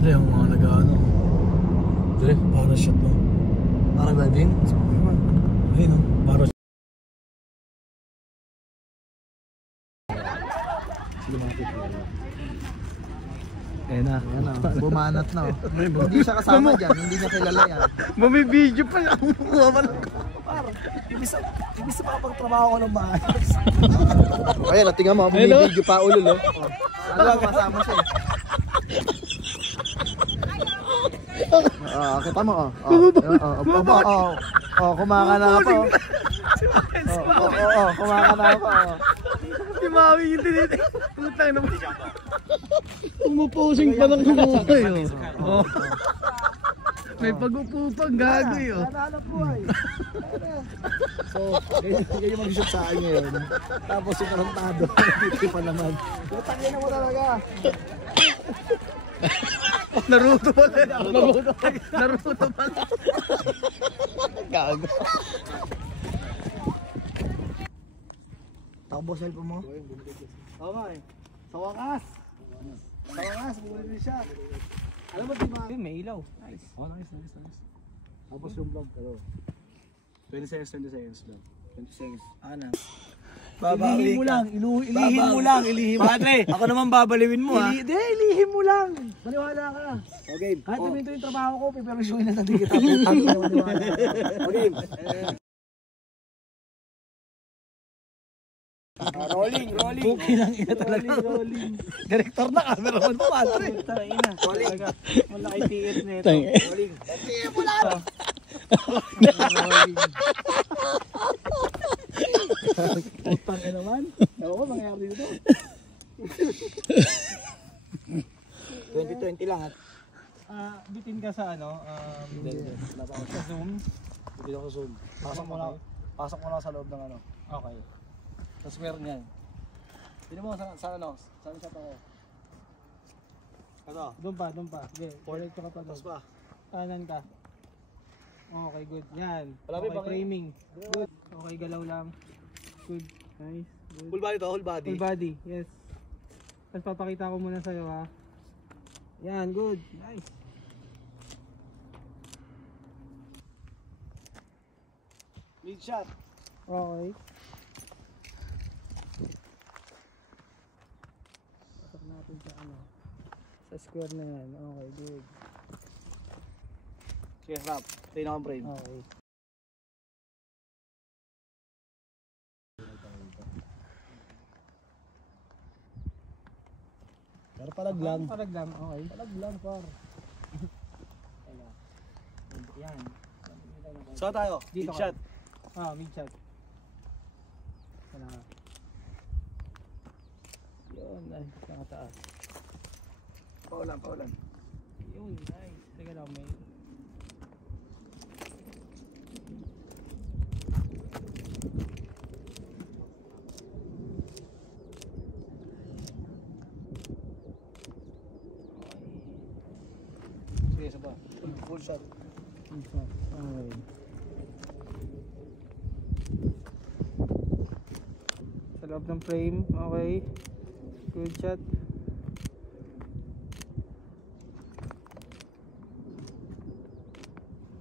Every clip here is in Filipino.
Dre, yung mga nag-ano. Dre, para shot mo. Para ba din? Ayun o, para shot. Ayan na. Bumanat na. Hindi siya kasama dyan, hindi niya kilala yan. Mamibideo pa lang. Ibig sa makapagtrabaho ko ng maayos. Ayan, natinga mo, bumibideo pa ulo, no? Ano ba kasama siya? Kita mo, kumakana pa, kumakana pa, Si Maui yung tinitin. Putang naman. Umuposing pa ng kumukay, oh. May pag-upo pang gagay, oh. So, ganyan mag-shoot sa akin ngayon. Tapos yung karantado, dito pa naman. Tangin na mo talaga. Naruto pala. Naruto pala. Gago. Takbo cellphone mo? Okay. Sa wakas. Bumuli din siya. Alam mo diba? May ilaw. Nice. Oh, nice. Tapos yung vlog, pero 20 seconds lang. 20 seconds. Ano? Ilihim mo lang. Ilihim mo. Padre, ako naman babaliwin mo, ha? Hindi, ilihim mo lang. Maniwala ka. Okay. Kahit tuminto yung trabaho ko, pipersyuhin na natin kita. Okay. Rolling. Bukay lang ina talaga. Rolling. Director na cameraman mo, padre. Rolling. Malaki tiit na ito. Rolling. Putang ina naman. Ewan ko, mangyayari dito. 2020 lang, ha? Bitin ka sa ano? Sa Zoom. Hindi ako zoom. Pasok mo lang sa loob ng ano. Okay. Sa square niyan. Tignan mo sa ano? Saan siya pa ko? Ano? Doon pa. Okay, diretso ka pa doon. Tapos pa. Kanan ka. Okay, good. Yan. Palapit Okay, ba kayo? framing. Good. Okay, galaw lang. Good. Nice. Good. Full body to, whole body. Full body, yes. Tapos papakita ko muna sa'yo, ha. Yan, good. Nice. Mid shot. Okay. Pasok natin sa ano. Sa square na yan. Okay, good. Sige, wrap. Tayo na akong frame. Okay. Pero palag lang. Parag lang, okay. Palag lang, par. Yan. So tayo, Dito mid ka. shot. Mid shot. Wala ka. Yun, ay, nakataas. Paulan. Yun, nice. Teka lang, may... Sige, saba. Full shot. Okay. Sa loob ng frame, okay. Good shot.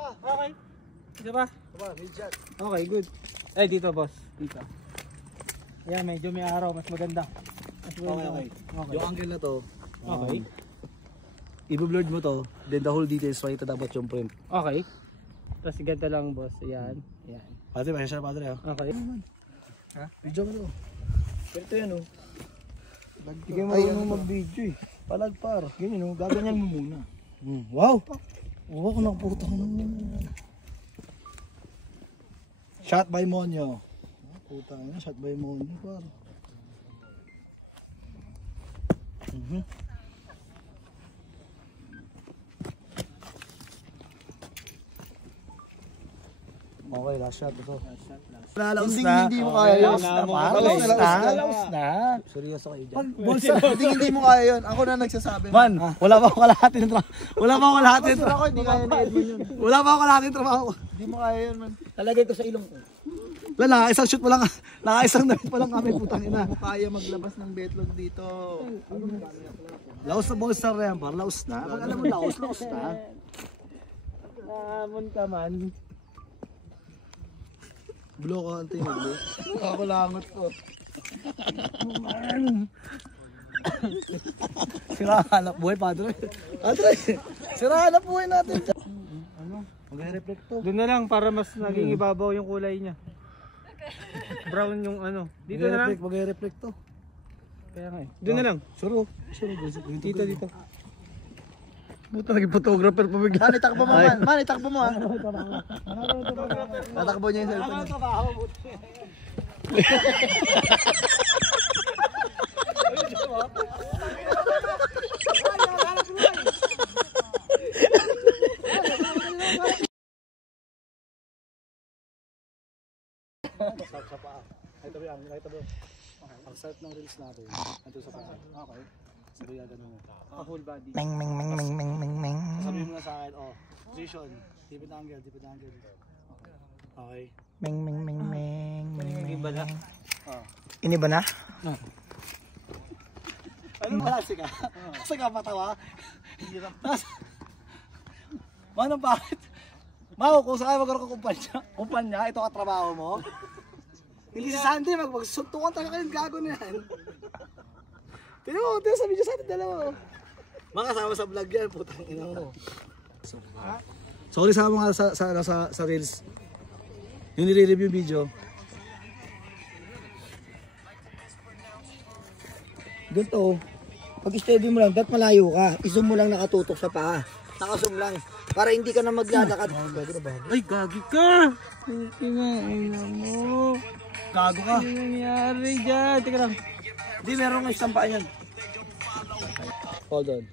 Okay. Isa pa? Saba, mid shot. Okay, good. Dito boss. Dito. Yan, medyo may araw. Mas maganda. Okay. Yung angle na to, Okay. i-blurred mo to, then the whole details makita dapat yung frame. Okay. Tapos ganda lang boss. Ayan. Ayan. Padre, may shot padre, ha? Okay. Video mo to. Ganito yan, oh. Hindi mo marunong mag-video, eh. Palag, par. Ganyan, no? Gaganyan mo muna. Wow! Wow, kung nakaputa ka naman. Shot by Monyo. Puta na, shot by Monyo, par. Okay, last shot ito. Hindi mo kaya yun. Laos na. Seryoso kayo dyan. Hindi mo kaya yun. Ako na nagsasabi. Man, wala pa akong kalahati ng trabaho. Wala pa akong kalahati ng trabaho. Hindi kaya ni Edmond yun. Wala pa akong kalahati ng trabaho. Hindi mo kaya yun, man. Talagay ko sa ilong ko. Wala, nakaisang shoot pa lang. Nakaisang damit pa lang kami, putang ina. Kaya maglabas ng betlog dito. Laos na monster na yan, par. Laos na. Pag alam mo laos, laos na. Namon ka man. Blow ko, antay mo, blow. Ako langot ko. Sira hanap buhay, padre. Padre, sira hanap buhay natin. Ano? Mag-reflect to. Doon na lang para mas naging ibabaw yung kulay niya. Brown yung ano. Dito na lang. Mag-reflect to. Kaya nga eh. Doon na lang. Suro. Dito, dito. Buta naging photographer pa bigla. Man, itakbo mo man. Man, itakbo mo ha. Natakbo niya yung cellphone niya. Sa paa. Ito ba yan? Ito ba? Ang start ng reels natin. Ito sa paa. Okay. Sabi nga ganun mo. Full body. Sabi mo na sa akin, oh, position. Tipid angle, tipid angle. Okay. Iba na. Oh. Ini ba na? Anong klase ka? Kasi ka patawa? Tapos, manong bakit? Mao, kung saan magkaroon ka kumpanya, ito ka trabaho mo. Hindi si Sandy, magsuntukan talaga kayong gago na yan. Tignan mo, sa video sa atin dalawa. Mga kasama sa vlog yan, putang ina mo. Sorry sa mga sa reels. Yung nire-review video. Ganito, pag steady mo lang, dapat malayo ka. I-zoom mo lang nakatutok sa paa. Naka-zoom lang. Para hindi ka na maglalakad. Ay, gagi ka! Ina mo. Gago ka. Ano nangyari dyan? Teka lang. Hindi, meron nga isang paa yan. Hold on.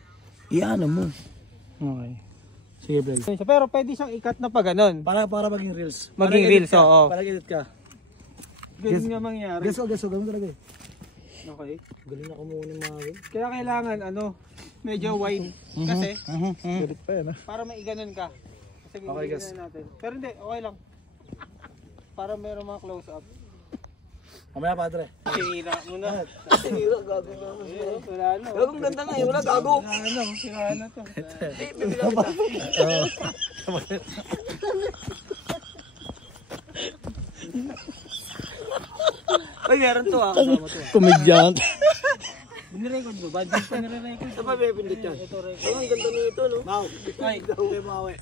Iyan mo. Okay. Sige, vlog. Pero pwede siyang ikat na pa ganun. Para maging reels. Maging Para reels, edit ka. oo. Para edit ka. Ganun nga mangyari. Guess ko, gawin talaga eh. Okay. Galing ako muna mga Kaya kailangan medyo wide. Kasi Edit pa yan ah. para maiganon ka. Kasi Okay, guys. natin. Pero hindi, okay lang. Para meron mga close up. Mamaya, padre. Sinira mo na. Sinira, gago na. Wala na. Gagong ganda nga, wala gago. Sira na to. Ay, meron to ah. Kasama to. Komedyant. Binirecord mo ba? Di pa nire-record. Saan pa pipindot yan? Ito record. Ay, ang ganda nito no. Mau, Ay. dito mo awe.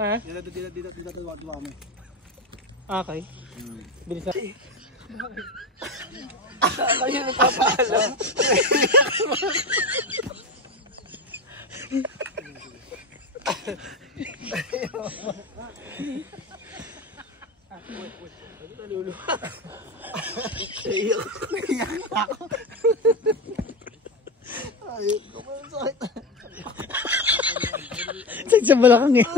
Ha? Dito kami. Okay. Bilis na. Kayo nagpapaalam. Sa balakang eh.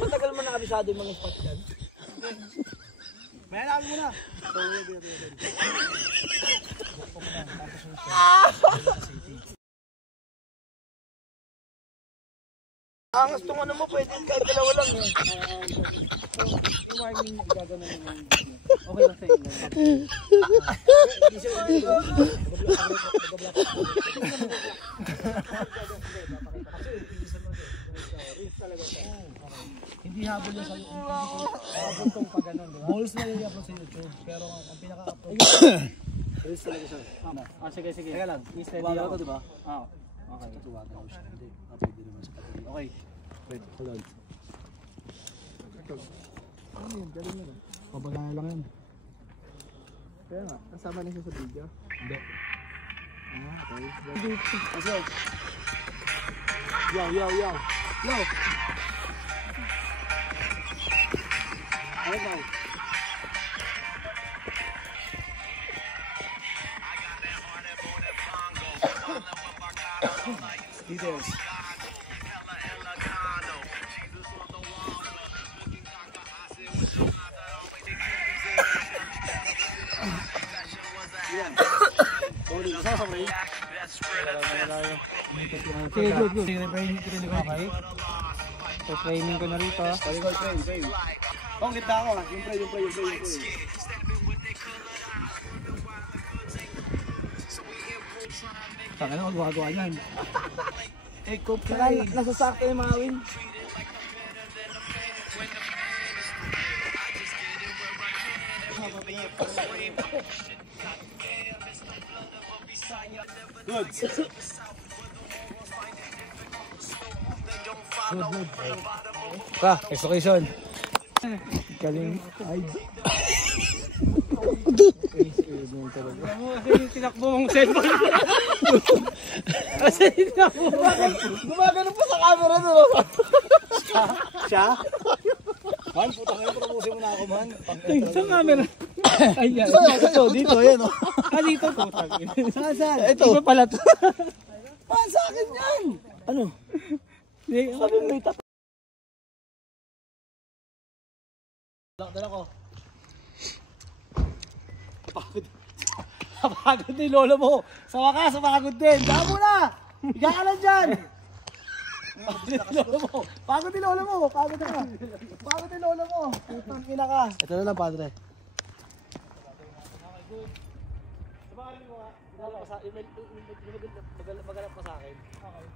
Matagal mo nakabisado yung mga spot yan. May alam mo na. Ang gusto mo mo, pwede kahit dalawa lang eh. Warning, gagawin mo. Okay lang sa inyo. Hindi habol yan sa habol tong pag ganun. Holes na yung upload sa YouTube. Pero ang pinaka-upload reels talaga siya. Sige. Teka lang. Steady Tuwagan ako. ko, diba? Okay. Tuwagan ko siya. Hindi. Pwede naman sa patuloy. Okay. Wait, hold on. Ano yun? Galing yun. Pabagaya lang yan. Kaya nga, kasama niya sa video. Hindi. Okay. Let's go. Yo. Yo. Ano ba? Details. Okay, good. Okay. So, framing ko na rito. Palikod, frame. Oh, gitna ako ha. Yung frame. Taka na, magagawa yan. Eh, kung Saka nasasakto yung mga win. good. Execution. Galing. Ay. Alam mo kasi yung tinakbo mong cellphone. Kasi tinakbo mo. Gumagano pa sa camera doon. Siya? Man, puta kayo, promosin mo na ako, man. Sa camera. Ayan. Sa'yo, dito, yan, oh. Dito po. Saan? Ito. Iba pala to. Man, sa akin yan. Ano? Sabi mo ito. Dala ko. Napagod din, lolo mo. Sa wakas, napagod din. Daan mo na. Higa ka lang dyan. Pagod din lolo mo. Pagod din lolo mo. Putang ina ka. Ito na lang, padre. Magalap ka sa akin. Okay.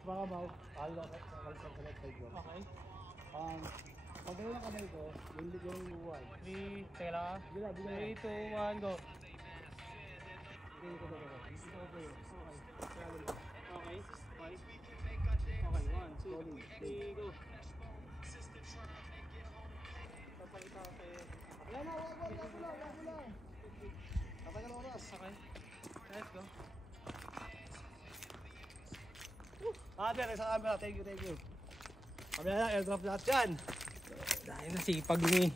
Baka ba, alok at kalsang kalat side ko. Okay. Pag gano'n ang kamay ko, yung luwan. 3, teka. 3, 2, 1, go. Okay, ko dalawa. Ito ko yun. Okay. 1, 2, 3, go. Papakita ko sa'yo. Wala na, wag lang. Kapag ang oras. Okay. Let's go. Father, sa camera. Thank you. Kami na, airdrop lahat yan. Dahil nasipag ni.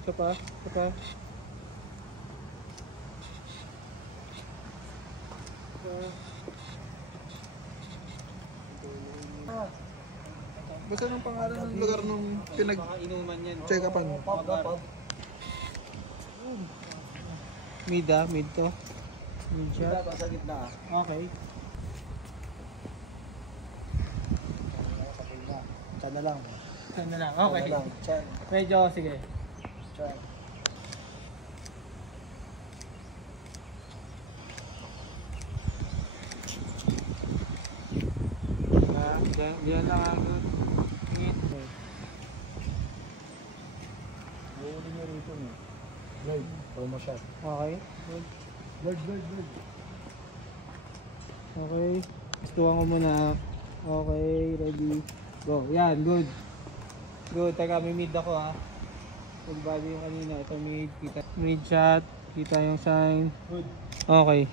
Ito pa. Basta ng pangalan ng lugar nung Inuman yan. pinag-check-upan. Pop. Mid to. Mid shot. Sa gitna. Okay. Chan na lang. Saan na lang? Okay. Chan. Medyo, sige. Chan. Diyan lang ako. Ingit. Huli niyo rito niyo. Bird. Promo shot. Okay. Bird. Okay. Gustuhan ko muna. Okay, ready. Go. Yan, good. Good. Teka, may mid ako ha. Full body yung kanina. Ito mid. Kita. Mid shot. Kita yung sign. Good. Okay.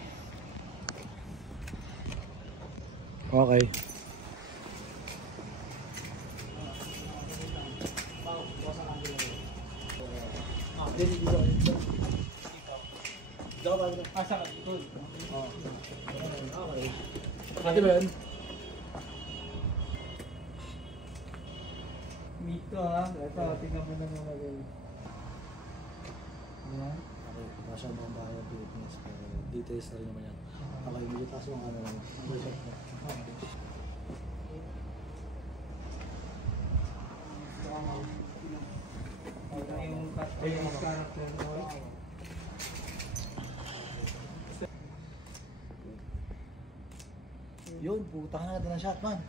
Okay. Asa ka? Good. Pwede ba yun? Mid to ha. Ito, tingnan mo na mga gawin. Yan. Okay, nasa mga bahay ng Philippines. Pero details na rin naman yan. Okay, medyo taas yung camera mo. Undershot mo. Yung character mo. Yun, puta ka na ng shot, man.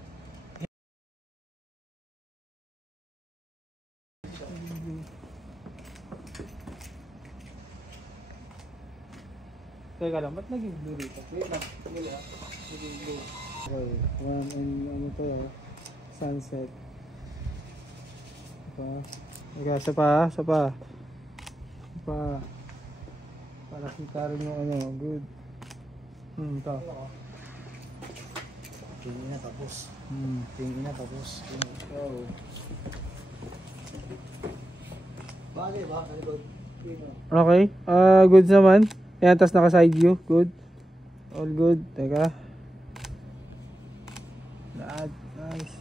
Teka lang, ba't naging blue dito? Wait lang. Naging blue. Okay, one and ano to sunset. Teka, isa pa. Para kita rin yung ano, good. Ito. Tingin na tapos. Oh. Bagay ba? Kalikod. Okay, good naman. Ayan, tas naka side view, good. All good, teka. Lahat, nice.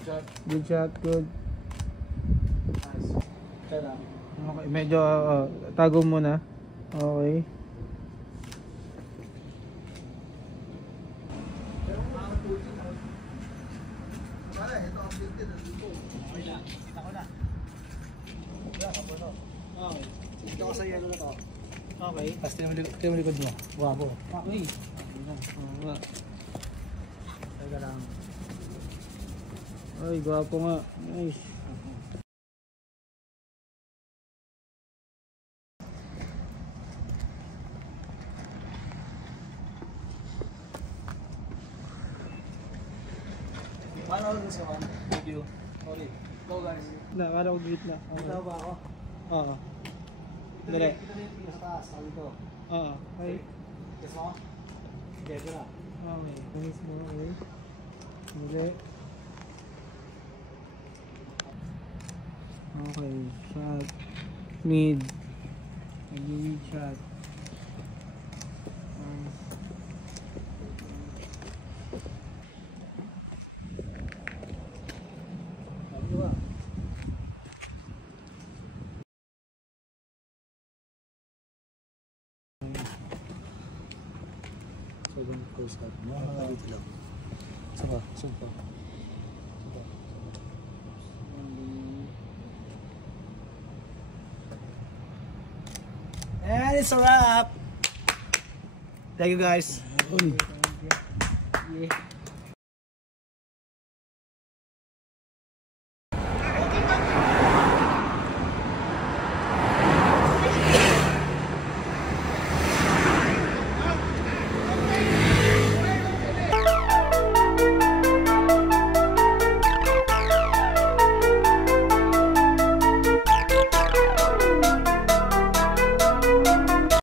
Good shot, good. Okay, medyo tago muna. Okay. Okay. Ito ko sa yellow na to. Okay. Tapos tingnan mo likod mo. Guwapo. Okay. Oo nga. Teka lang. Ay, gwapo nga. Nice. Paano ako gusto ko? Video. Okay. Go guys. Na, para ko gitna. Okay. Ito ba ako? Oo. Dali. Ito na yung sa taas. Sabi ko. Oo. Okay. Guess mo? Sige, ito na. Okay. Nice mo. Okay. Dali. Okay. Shot. Mid. Mid shot. Sabi ko ba? So, yung first cut mo, dito lang. Saka, sumpa. And it's a wrap! Thank you guys. Yeah.